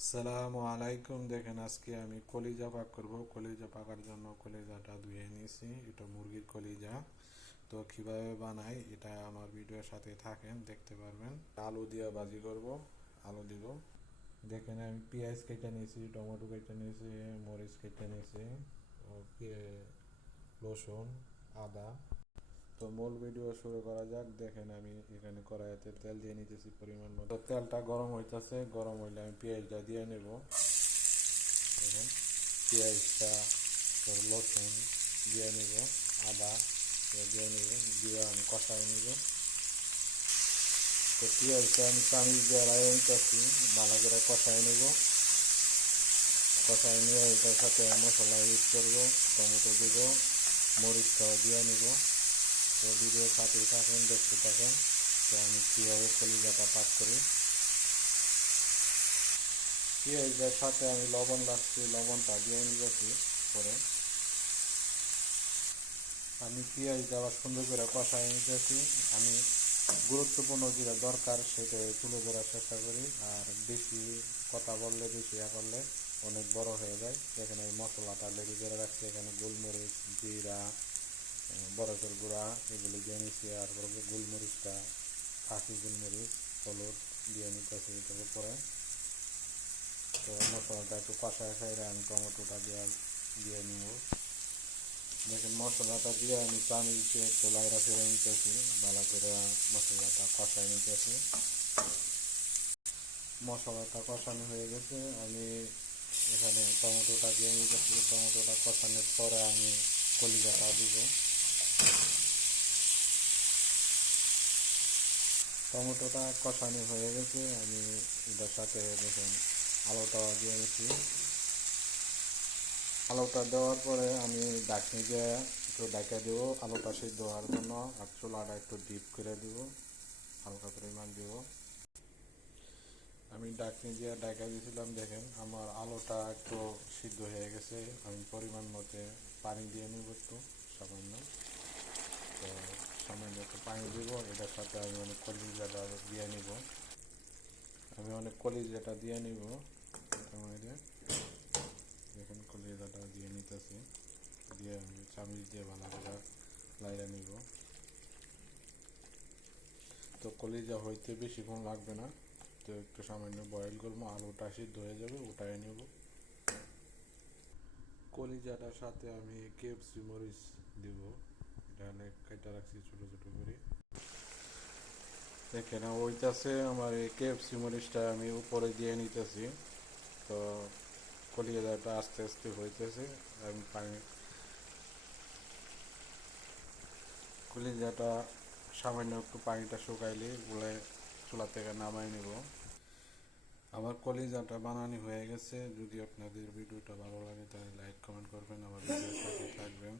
আসসালামু আলাইকুম। দেখেন আজকে আমি কলিজা পাক করব। কলিজা পাকার জন্য কলিজাটা ধুয়ে নিয়েছি। এটা মুরগির কলিজা। তো কিভাবে বানাই এটা আমার ভিডিওর সাথে থাকেন, দেখতে পারবেন। আলু দিয়ে ভাজি করব, আলু দিব। দেখেন আমি পেঁয়াজ কেটে নিয়েছি, টমেটো কেটে নিয়েছি, মরিচ কেটে নিয়েছি, ও রসুন, আদা। তো মূল ভিডিও শুরু করা যাক। দেখেন আমি এখানে কড়াইতে তেল দিয়ে নিতেছি পরিমাণ মতো। তেলটা গরম হইতেছে, গরম হইলে আমি পেঁয়াজটা দিয়ে নেব। দেখেন পেঁয়াজটা, রসুন দিয়ে নেব, আদা দিয়ে নেব, দিয়ে আমি কষাই নেব। তো পেঁয়াজটা আমি চামিচ দিয়ে লাগিয়ে নিতেছি, ভালো করে কষাই নেব। কষাই নিয়ে এটার সাথে মশলা ইউজ করবো, টমেটো দেব, মরিচটাও দিয়ে নেব। তো ভিডিওর সাথেই থাকেন, দেখতে থাকেন। তো আমি কীভাবে কলিজাটা পাক করি। পেঁয়াজের সাথে আমি লবণ রাখছি, লবণটা দিয়ে নিয়েছি। পরে আমি পেঁয়াজটা আবার সুন্দর করে কষাই নিতেছি। আমি গুরুত্বপূর্ণ যেটা দরকার সেটা তুলে ধরার চেষ্টা করি। আর বেশি কথা বললে, বেশি করলে অনেক বড় হয়ে যায়। এখানে এই মশলাটা লেগে করে রাখছি। এখানে গোলমরিচ, জিরা, বরফের গুঁড়া এগুলি দিয়ে নিচ্ছি। আর গোলমরিচটা, খাসি গোলমরিচ, হলুদ দিয়ে নিতেছি এটার উপরে। তো মশলাটা একটু কষায় খাইলে আমি টমেটোটা দিয়ে নিব। দেখেন মশলাটা দিয়ে আমি চামিচে একটু লাইরা ফেলে নিতেছি, ভালো করে মশলাটা কষায় নিতেছি। মশলাটা কষানো হয়ে গেছে, আমি এখানে টমেটোটা দিয়ে নিতেছি। টমেটোটা কষানোর পরে আমি কলিজাটা দিব। টমেটোটা কষানো হয়ে গেছে, আমি এটার সাথে দেখেন আলুটা দিয়ে নিচ্ছি। আলুটা দেওয়ার পরে আমি ঢাকনি দিয়ে একটু ঢাকা দেবো আলুটা সিদ্ধ হওয়ার জন্য। আর চুলাটা একটু ডিপ করে দিব, হালকা পরিমাণ দিব। আমি ঢাকনি দিয়ে ঢাকা দিয়েছিলাম। দেখেন আমার আলুটা একটু সিদ্ধ হয়ে গেছে। আমি পরিমাণ মতো পানি দিয়ে নিব একটু সামান্য। তো সামান্য একটু পানি দিব। এটার সাথে আমি অনেক কলিজাটা দিয়ে নিব। দেখেন কলিজাটা দিয়ে নিতেছি, দিয়ে আমি চামচ দিয়ে ভালো করে লাইরা নিব। তো কলিজা হইতে বেশিক্ষণ লাগবে না। তো একটু সামান্য বয়েল করবো, আলুটা সিদ্ধ হয়ে যাবে, উঠায় নেব। কলিজাটার সাথে আমি কেএফসি মরিচ দিব। এটা অনেক কেটে রাখছি ছোটো ছোটো করে। দেখেন ওইটাছে আমার এই কেএফসি মরিচটা আমি উপরে দিয়ে নিতেছি। তো কলিজাটা আস্তে আস্তে হইতেছে। আমি কলিজাটা সামান্য একটু পানিটা শুকাইলে বলে চুলা থেকে নামাই নেব। আমার কলিজাটা বানানো হয়ে গেছে। যদি আপনাদের ভিডিওটা ভালো লাগে তাহলে লাইক কমেন্ট করবেন, আমার ভিডিওর সাথে থাকবেন।